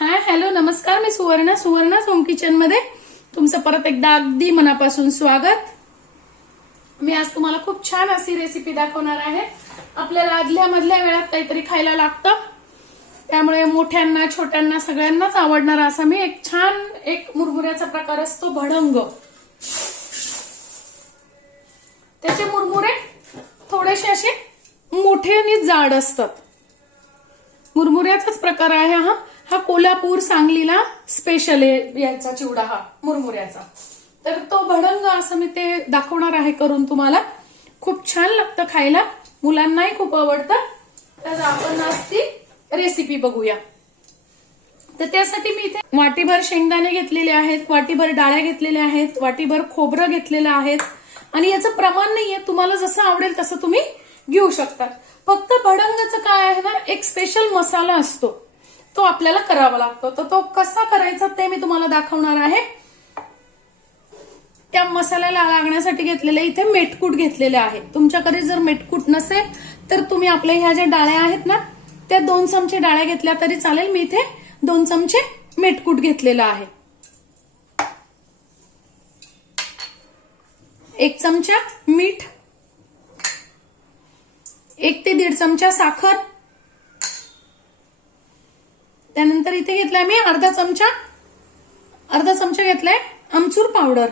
हाय hello नमस्कार मी Suvarna Suvarna home किचनमध्ये. तुमचं परत एकदा अगदी मनापासून स्वागत. मी आज तुम्हाला खूप छान अशी रेसिपी दाखवणार आहे. आपल्याला आदल्या मधल्या वेळात काहीतरी खायला लागतं. त्यामुळे मोठ्यांना छोट्यांना सगळ्यांनाच आवडणारा असा मी एक छान एक मुरमुऱ्याचा प्रकार असतो भडंग. त्याचे मुरमुरे थोडेसे असे मोठे आणि जाड असतात. मुरमुऱ्याचाच प्रकार आहे हा. हा कोल्हापूर सांगलीला स्पेशल आहे याचा चिवडा हा मुरमुऱ्याचा. तर तो भडंग असं मी ते दाखवणार आहे करून तुम्हाला. खूप छान लागतं खायला. मुलांनाही खूप आवडतं. तर आपण आज ती रेसिपी बघूया. तर त्यासाठी मी इथे वाटीभर शेंगदाणे घेतलेले आहेत वाटीभर डाळ्या घेतलेल्या आहेत वाटीभर खोबरं घेतलेलं आहेत. आणि याचं प्रमाण नाहीये तुम्हाला जसं आवडेल तसं तुम्ही घेऊ शकता. फक्त भडंगाचं काय आहे ना एक स्पेशल मसाला असतो. तो आपल्याला करावा लागतो. तर तो कसा करायचा ते मी तुम्हाला दाखवणार आहे. त्या मसाल्याला लागण्यासाठी घेतलेले इथे मेटकूट घेतलेले आहे. तुमच्याकडे जर मेटकूट नसेल तर तुम्ही आपल्या ह्या ज्या डाळ्या आहेत ना त्या दोन चमचे डाळ्या घेतल्या तरी चालेल. मी इथे दोन चमचे मेटकूट घेतलेला आहे. एक चमचा मीठ एक ते दीड चमचा साखर त्यानंतर इथे घेतलाय मी अर्धा चमचा अर्धा चमचा घेतलाय आमचूर पावडर.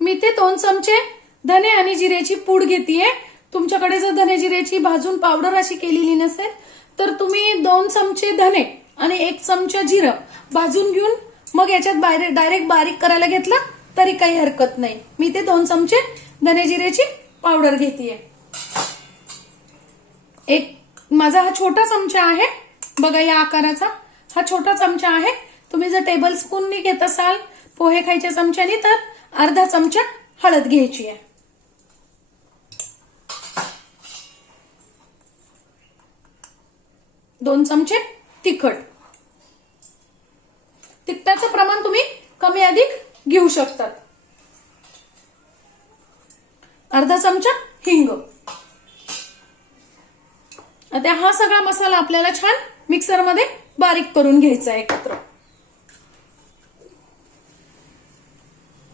मी ते दोन चमचे धने आणि जिऱ्याची पूड घेतीये. तुमच्याकडे जर धने जिऱ्याची भाजून पावडर अशी केलेली नसेल तर तुम्ही दोन चमचे धने आणि एक चमचा जिरं भाजून घेऊन मग याच्यात डायरेक्ट बारीक करायला घेतलं तरी काही हरकत नाही. मी ते दोन चमचे धने जिऱ्याची पावडर घेतीये. एक माझा हा छोटा चमचा आहे. बघा या आकाराचा. हा छोटा चमचा आहे. तुम्ही जर टेबल स्पूननी घेत असाल पोहे खायच्या चमच्यानी तर अर्धा चमचा हळद घ्यायची आहे. दोन चमचे तिखट. तिखटाचं प्रमाण तुम्ही कमी अधिक घेऊ शकतात. अर्धा चमचा हिंग. आता हा सगळा मसाला आपल्याला छान मिक्सरमध्ये बारीक करून घ्यायचा आहे एकत्र.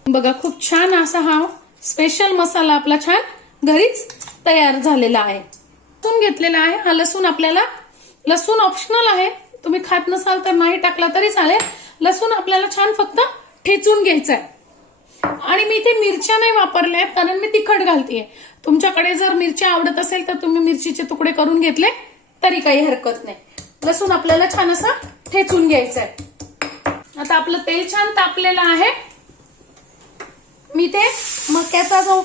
बघा खूप छान असा हा स्पेशल मसाला आपला छान घरीच तयार झालेला आहे. लसूण घेतलेला आहे. हा लसूण आपल्याला लसूण ऑप्शनल आहे. तुम्ही खात नसाल तर नाही टाकला तरी चालेल. लसूण आपल्याला छान फक्त ठेचून घ्यायचा आहे आणि मी इथे मिरच्या नाही वापरल्या आहेत कारण मी तिखट घालतेय. तुमच्याकडे जर मिरच्या आवडत असेल तर तुम्ही मिरचीचे तुकडे करून घेतले तरी काही हरकत नाही. लसूण आपल्याला छान असं ठेचून घ्यायचं आहे आता आपलं तेल छान तापलेलं आहे. मी ते मक्याचा जो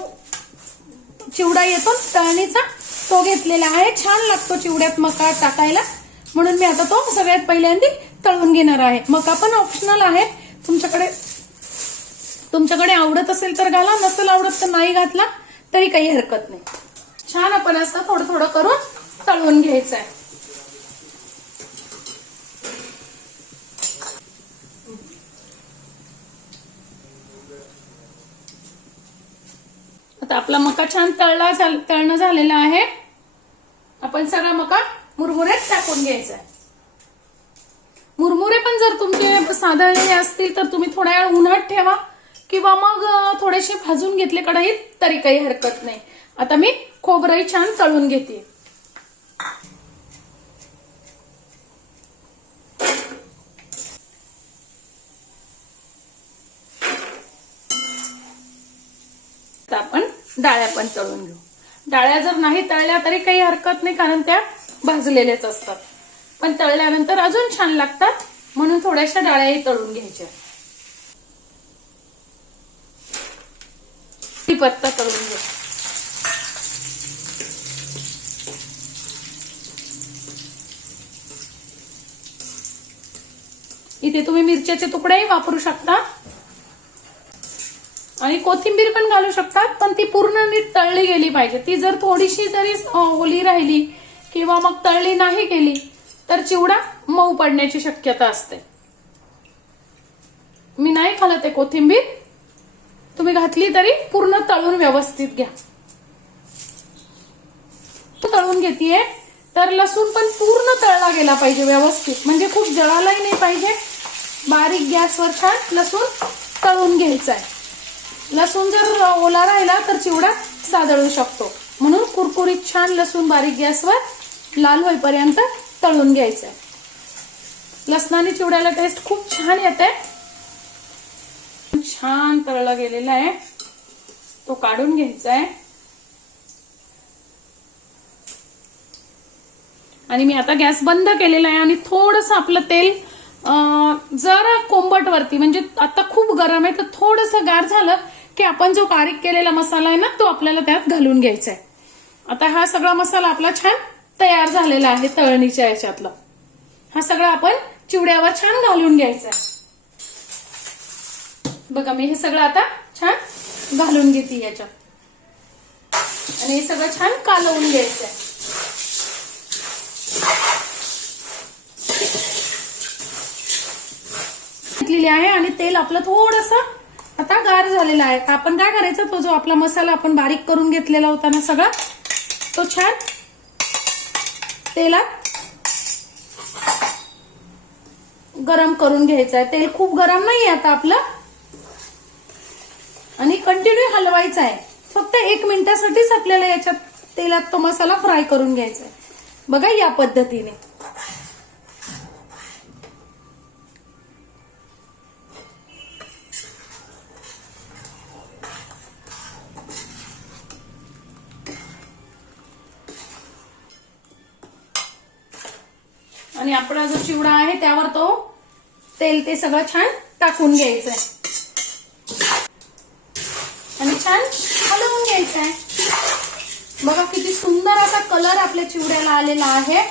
चिवडा येतो तळणीचा तो घेतलेला आहे. छान लागतो चिवड्यात मका टाकायला. म्हणून मी आता तो सगळ्यात पहिल्यांदा तळून घेणार आहे. मका पण ऑप्शनल आहे तुमच्याकडे तुमच्याकडे आवडत असेल तर घाला नसेल आवडत तर नाही घातला तरी काही हरकत नाही. छान आपण असं थोडं थोडं करून तळून घ्यायचं आहे आता आपला मका छान तळला तळणं झालेला आहे. आपण सगळा मका मुरमुऱ्यात टाकून घ्यायचा आहे मुरमुरे पण जर तुमचे साधाळलेले असतील तर तुम्ही थोड्या वेळ उन्हात ठेवा. किंवा मग थोडेसे भाजून घेतले कढईत तरी काही हरकत नाही. आता मी खोबरंही छान तळून घेते. आपण डाळ्या पण तळून घेऊ. डाळ्या जर नाही तळल्या तरी काही हरकत नाही कारण त्या भाजलेल्याच असतात. पण तळल्यानंतर अजून छान लागतात म्हणून थोड्याशा डाळ्याही तळून घ्यायच्या. पत्ता करून घ्या इथे तुम्ही मिरच्याचे तुकडेही वापरू शकता. आणि कोथिंबीर पण घालू शकतात पण ती पूर्ण नीट तळली गेली पाहिजे. ती जर थोडीशी जरी ओली राहिली किंवा मग तळली नाही गेली तर चिवडा मऊ पडण्याची शक्यता असते. मी नाही खालत आहे कोथिंबीर. तुम्ही घातली तरी पूर्ण तळून व्यवस्थित घ्या. तळून घेतीये तर लसूण पण पूर्ण तळला गेला पाहिजे व्यवस्थित. म्हणजे खूप जळालाही नाही पाहिजे. बारीक गॅसवर छान लसूण तळून घ्यायचा आहे लसूण जर ओला राहिला तर चिवडा सादळू शकतो. म्हणून कुरकुरीत छान लसूण बारीक गॅसवर लाल होईपर्यंत तळून घ्यायचं आहे लसणाने चिवड्याला टेस्ट खूप छान येते छान तळला गेलेला आहे. तो काढून घ्यायचा आहे आणि मी आता गॅस बंद केलेला आहे आणि थोडस आपलं तेल जरा कोंबटवरती म्हणजे आता खूप गरम आहे तर थोडस गार झालं की आपण जो बारीक केलेला मसाला आहे ना तो आपल्याला त्यात घालून घ्यायचा आहे आता हा सगळा मसाला आपला छान तयार झालेला आहे तळणीच्या याच्यातला. हा सगळा आपण चिवड्यावर छान घालून घ्यायचा आहे बघा मी हे सगळं आता छान घालून घेते याच्यात. आणि हे सगळं छान कालवून घ्यायचं आहे घेतलेली आहे आणि तेल आपलं थोडस आता गार झालेलं आहे. तर आपण काय करायचं? तो जो आपला मसाला आपण बारीक करून घेतलेला होता ना सगळा तो छान तेलात गरम करून घ्यायचा आहे. तेल खूप गरम नाही आता आपलं. आणि कंटिन्यू हलवायचा आहे. फक्त एक मिनिटासाठीच आपल्याला याच्यात तेलात तो मसाला फ्राय करून घ्यायचा आहे. बघा या पद्धतीने. आणि आपला जो चिवडा आहे त्यावर तो तेल ते सगळं छान टाकून घ्यायचं आहे. छान हलवून घ्यायचं आहे बघा किती सुंदर असा कलर आपल्या चिवड्याला आलेला आहे.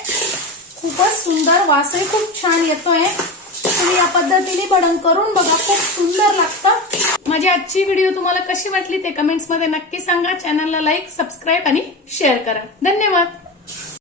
खूपच सुंदर वासही खूप छान येतोय. तुम्ही या पद्धतीने भडंग करून बघा खूप सुंदर लागतं. माझी आजची व्हिडिओ तुम्हाला कशी वाटली ते कमेंट्समध्ये नक्की सांगा. चॅनलला लाईक सबस्क्राईब आणि शेअर करा. धन्यवाद.